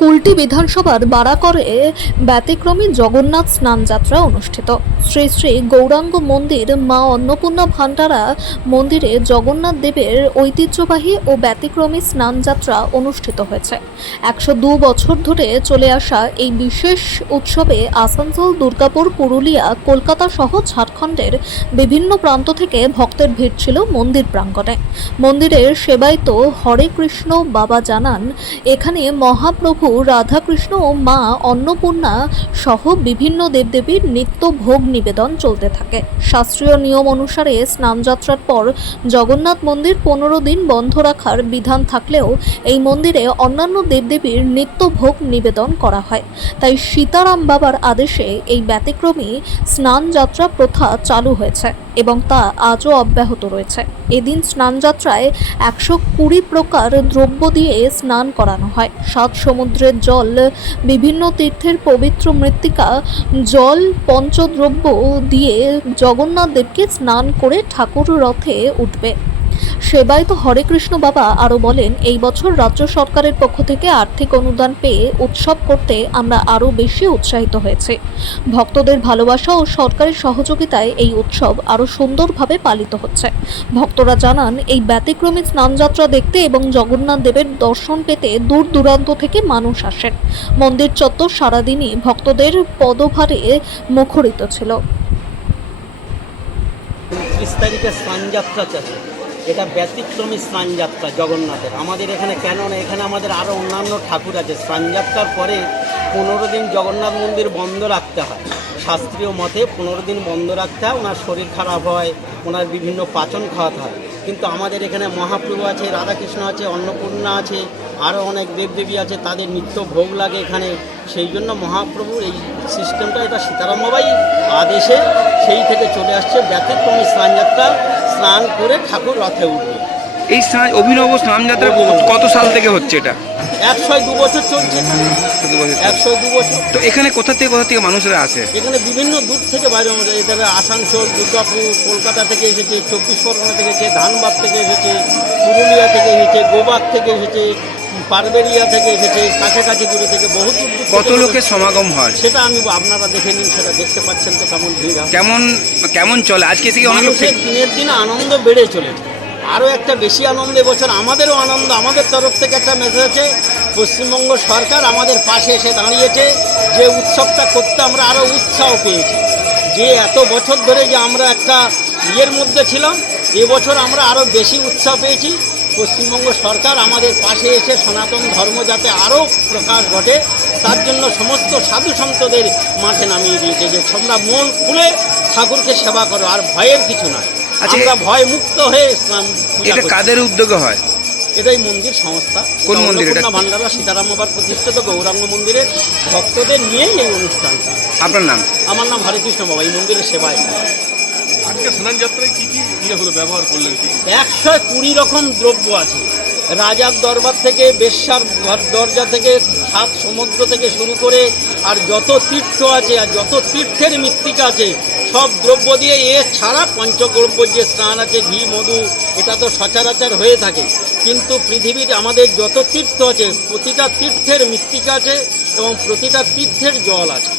কুলটি বিধানসভার বারাকরে ব্যতিক্রমী জগন্নাথ স্নানযাত্রা অনুষ্ঠিত। শ্রী শ্রী গৌরাঙ্গ মন্দির মা অন্নপূর্ণা ভান্ডারা মন্দিরে জগন্নাথ দেবের ঐতিহ্যবাহী ও ব্যতিক্রমী স্নানযাত্রা অনুষ্ঠিত হয়েছে। 102 বছর ধরে চলে আসা এই বিশেষ উৎসবে আসানসোল, দুর্গাপুর, পুরুলিয়া, কলকাতা সহ ঝাড়খণ্ডের বিভিন্ন প্রান্ত থেকে ভক্তের ভিড় ছিল মন্দির প্রাঙ্গণে। মন্দিরের সেবায়িত হরে কৃষ্ণ বাবা জানান, এখানে মহাপ্রভু রাধাকৃষ্ণ ও মা অন্নপূর্ণা সহ বিভিন্ন দেবদেবীর নিত্য ভোগ নিবেদন চলতে থাকে। শাস্ত্রীয় নিয়ম অনুসারে স্নানযাত্রার পর জগন্নাথ মন্দির 15 দিন বন্ধ রাখার বিধান থাকলেও এই মন্দিরে অন্যান্য দেবদেবীর নিত্য ভোগ নিবেদন করা হয়। তাই সীতারাম বাবার আদেশে এই ব্যতিক্রমী স্নানযাত্রা প্রথা চালু হয়েছে এবং তা আজও অব্যাহত রয়েছে। এদিন স্নানযাত্রায় 120 প্রকার দ্রব্য দিয়ে স্নান করানো হয়। 7 সমুদ্রের জল, বিভিন্ন তীর্থের পবিত্র মৃত্তিকা জল, পঞ্চদ্রব্য দিয়ে জগন্নাথ দেবকে স্নান করে ঠাকুর রথে উঠবে। সেবায়িত হরে কৃষ্ণ বাবা আরও বলেন, এই বছর রাজ্য সরকারের পক্ষ থেকে আর্থিক অনুদান পেয়ে উৎসব করতে আমরা আরও বেশি উৎসাহিত হয়েছে। ভক্তদের ভালোবাসা ও সরকারি সহযোগিতায় এই উৎসব আরও সুন্দরভাবে পালিত হচ্ছে। ভক্তরা জানান, এই ব্যতিক্রমী স্নানযাত্রা দেখতে এবং জগন্নাথ দেবের দর্শন পেতে দূর দূরান্ত থেকে মানুষ আসেন। মন্দির চত্বর সারাদিনই ভক্তদের পদভারে মুখরিত ছিল। 30 তারিখে স্নানযাত্রা আছে, এটা ব্যতিক্রমী স্নানযাত্রা জগন্নাথের। আমাদের এখানে কেন না, এখানে আমাদের আরও অন্যান্য ঠাকুর আছে। স্নানযাত্রার পরে 15 দিন জগন্নাথ মন্দির বন্ধ রাখতে হয়। শাস্ত্রীয় মতে 15 দিন বন্ধ রাখতে হয়। ওনার শরীর খারাপ হয়, ওনার বিভিন্ন পাচন খাওয়াতে হয়। কিন্তু আমাদের এখানে মহাপ্রভু আছে, রাধাকৃষ্ণ আছে, অন্নপূর্ণা আছে, আরও অনেক দেবদেবী আছে, তাদের নিত্য ভোগ লাগে এখানে। সেই জন্য মহাপ্রভুর এই সিস্টেমটা, এটা সীতারাম বাবাই আদেশে সেই থেকে চলে আসছে। ব্যতিক্রমী স্নানযাত্রা, স্নান করে ঠাকুর রথে উঠবে। এই অভিনব স্নানযাত্রা কত সাল থেকে হচ্ছে? এটা 102 বছর চলছে। 102 বছর। তো এখানে কোথা থেকে মানুষেরা আসে? এখানে বিভিন্ন দূর থেকে বাইরে এদের আসানসোল, দুর্গাপুর, কলকাতা থেকে এসেছে, 24 পরগনা থেকে এসেছে, ধানবাদ থেকে এসেছে, পুরুলিয়া থেকে এসেছে, গোবাগ থেকে এসেছে, পারবেরিয়া থেকে এসেছে, কাছাকাছি দূরে থেকে বহু দূর। কত লোকের সমাগম হয় সেটা আপনারা দেখে নিন, সেটা দেখতে পাচ্ছেন তো কেমন ভিড়। কেমন চলে আজকে থেকে? অনেক দিনের দিন আনন্দ বেড়ে চলেছে। আরও একটা বেশি আনন্দ এবছর আমাদেরও আনন্দ। আমাদের তরফ থেকে একটা মেসেজ আছে, পশ্চিমবঙ্গ সরকার আমাদের পাশে এসে দাঁড়িয়েছে। যে উৎসবটা করতে আমরা আরও উৎসাহ পেয়েছি। যে এত বছর ধরে যে আমরা একটা ইয়ের মধ্যে ছিলাম, এবছর আমরা আরও বেশি উৎসাহ পেয়েছি। পশ্চিমবঙ্গ সরকার আমাদের পাশে এসে সনাতন ধর্ম যাতে আরও প্রকাশ ঘটে, তার জন্য সমস্ত সাধু সন্তদের মাঠে নামিয়ে দিয়েছে যে তোমরা মন খুলে ঠাকুরকে সেবা করো, আর ভয়ের কিছু নয়। আমরা ভয় মুক্ত হয়ে ইসলাম। এটা কাদের উদ্যোগে হয়? এটাই মন্দির সংস্থা। কোন মন্দির? ভান্ডারা সীতারাম বাবার প্রতিষ্ঠিত গৌরাঙ্গ মন্দিরের ভক্তদের নিয়েই এই অনুষ্ঠানটা। আপনার নাম? আমার নাম হরে কৃষ্ণ বাবা, এই মন্দিরের সেবায়। আজকে স্নানযাত্রায় কি ব্যবহার করলেন? 120 রকম দ্রব্য আছে। রাজার দরবার থেকে, বেশ্যার দরজা থেকে, 7 সমুদ্র থেকে শুরু করে আর যত তীর্থ আছে আর যত তীর্থের মৃত্তিকা আছে, সব দ্রব্য দিয়ে। ছাড়া পঞ্চদ্রব্য যে স্নান আছে, ঘি, মধু, এটা তো সচরাচর হয়ে থাকে। কিন্তু পৃথিবীর আমাদের যত তীর্থ আছে, প্রতিটা তীর্থের মৃত্তিকা আছে এবং প্রতিটা তীর্থের জল আছে।